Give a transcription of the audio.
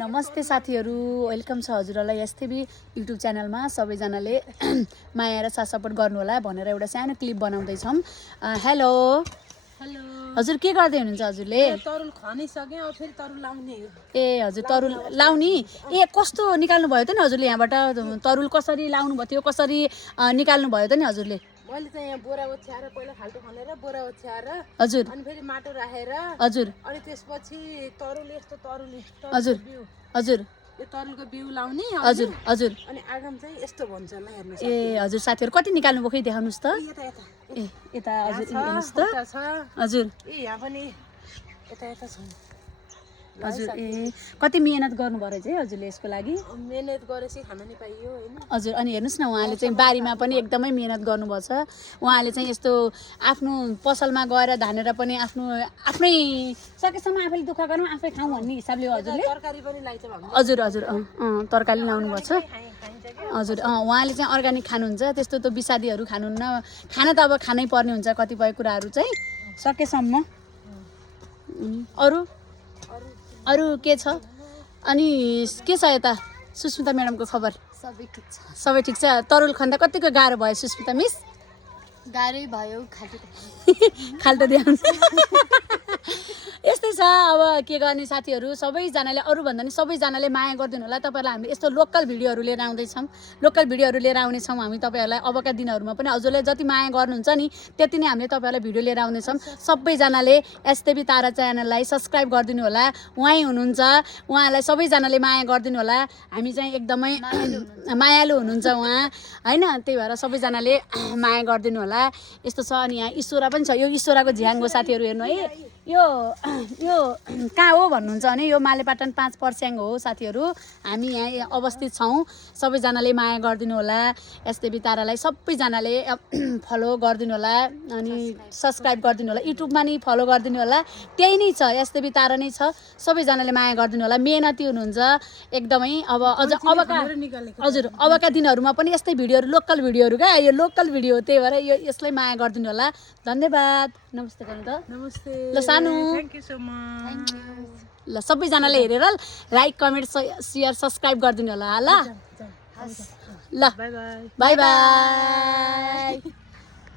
नमस्ते साथीहरु, वेलकम छ हजुरहरुलाई एसटीभी युट्युब च्यानलमा। सबैजनाले माया र साथ सपोर्ट गर्नु होला भनेर एउटा सानो क्लिप बनाउँदै छौं। हेलो हेलो हजुर, के गर्दै हुनुहुन्छ हजुरले? तरुल खनिसके अब फेरि तरुल लाउने हो। ए हजुर, तरुल लाउनी। ए कस्तो निकाल्नु भयो त नि हजुरले? यहाँबाट तरुल कसरी लाउनु भयो त्यो, कसरी निकाल्नु भयो त नि हजुरले? मैले चाहिँ यहाँ बोरा ओछ्याएर पहिला खाल्टो खनेर बोरा ओछ्याएर हजुर अनि फेरि माटो राखेर हजुर अनि त्यसपछि तरुल यस्तो तरुल हजुर बिउ हजुर यो तरुलको बिउ लाउने हजुर हजुर अनि आगाम चाहिँ यस्तो भन्छ ल हेर्नुस्। ए हजुर साथीहरु, कति निकाल्नु भयो खै देखाउनुस् त। यता यता ए यता हजुर छ, हेर्नुस् त। उता छ हजुर ए यहाँ पनि यता यता छ हजुर। ए कति मेहनत गर्नुभयो रहेछ है हजुरले यसको लागि? मेहनत गरेपछि खान नि पाइयो हैन। हजुर अनि हेर्नुस् न, उहाँले चाहिँ बारीमा पनि एकदमै मेहनत गर्नुभएको छ। उहाँले चाहिँ यस्तो आफ्नो पसलमा गएर धानेर पनि आफ्नै सकेसम्म आफैले दुःख गरौँ आफै खाउँ भन्ने हिसाबले हो हजुरले। तरकारी पनि लाग्छ भन्नु। हजुर हजुर तरकारी लाउनु भएको छ। खाइन्छ के हजुर उहाँले चाहिँ अर्ग्यानिक खानुहुन्छ, त्यस्तो त विषादीहरू खानुहुन्न। खाना त अब खानै पर्ने हुन्छ कतिपय कुराहरू चाहिँ सकेसम्म। अरू के छ? अनि के छ यता सुस्मिता म्याडमको खबर? सबै ठिक छ। सबै ठिक छ। तरुल खन्दा कतिको गाह्रो भयो सुस्मिता मिस? गाह्रै भयो खाल्टो खाल्टो देखाउनु। यस्तै छ अब के गर्ने साथीहरू। सबैजनाले अरूभन्दा नि सबैजनाले माया गरिदिनु होला। तपाईँहरूलाई हामीले यस्तो लोकल भिडियोहरू लिएर आउँदैछौँ। लोकल भिडियोहरू लिएर आउनेछौँ हामी तपाईँहरूलाई। अबका दिनहरूमा पनि हजुरले जति माया गर्नुहुन्छ नि त्यति नै हामीले तपाईँहरूलाई भिडियो लिएर आउँदैछौँ। सबैजनाले एसटीभी तारा च्यानललाई सब्सक्राइब गरिदिनु होला। उहाँ हुनुहुन्छ, उहाँलाई सबैजनाले माया गरिदिनु होला। हामी चाहिँ एकदमै मायालु हुनुहुन्छ उहाँ हैन, त्यही भएर सबैजनाले माया गरिदिनु होला। यस्तो छ। अनि यहाँ ईश्वरा पनि छ। यो ईश्वराको झ्याङको साथीहरू हेर्नु है। यो कहाँ हो भन्नुहुन्छ भने यो मालेपाटन 5 पर्स्याङ हो साथीहरू। हामी यहाँ अवस्थित छौँ। सबैजनाले माया गरिदिनु होला। एसटीभी तारालाई सबैजनाले फलो गरिदिनु होला अनि सब्सक्राइब गरिदिनु होला। युट्युबमा नि फलो गरिदिनु होला। त्यही नै छ, एसटीभी तारा नै छ। सबैजनाले माया गरिदिनु होला। मेहनती हुनुहुन्छ एकदमै। अब अझ हजुर अबका दिनहरूमा पनि यस्तै भिडियोहरू लोकल भिडियोहरू क्या, यो लोकल भिडियो हो, त्यही भएर यसलाई माया गरिदिनु होला। धन्यवाद। नमस्ते गर्नु त। नमस्ते ल सानो थ्यांक यू सो मच। ल सबैजनाले हेरेर लाइक कमेन्ट सेयर सब्सक्राइब गरिदिनु होला ल। ल बाई बाई। By by.